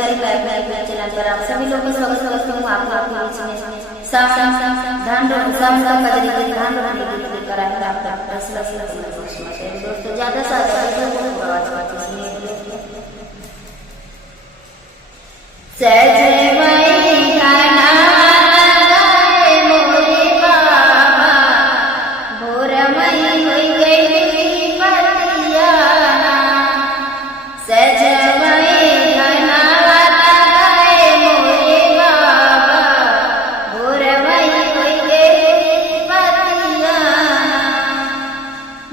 हमारे पैर चैनल हूँ मोरे भोर मई गई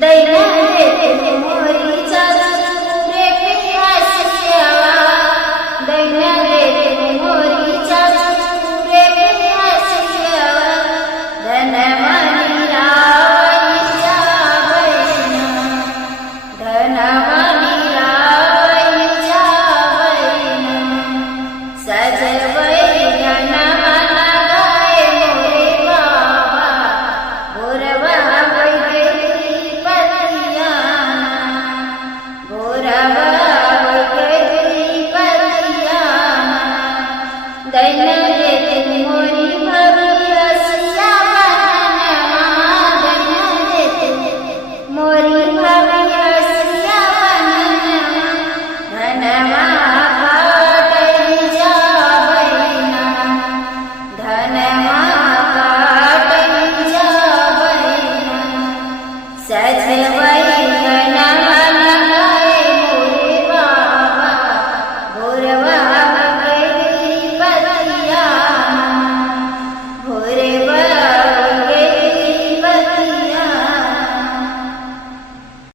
दैव मोरीचा Baila de.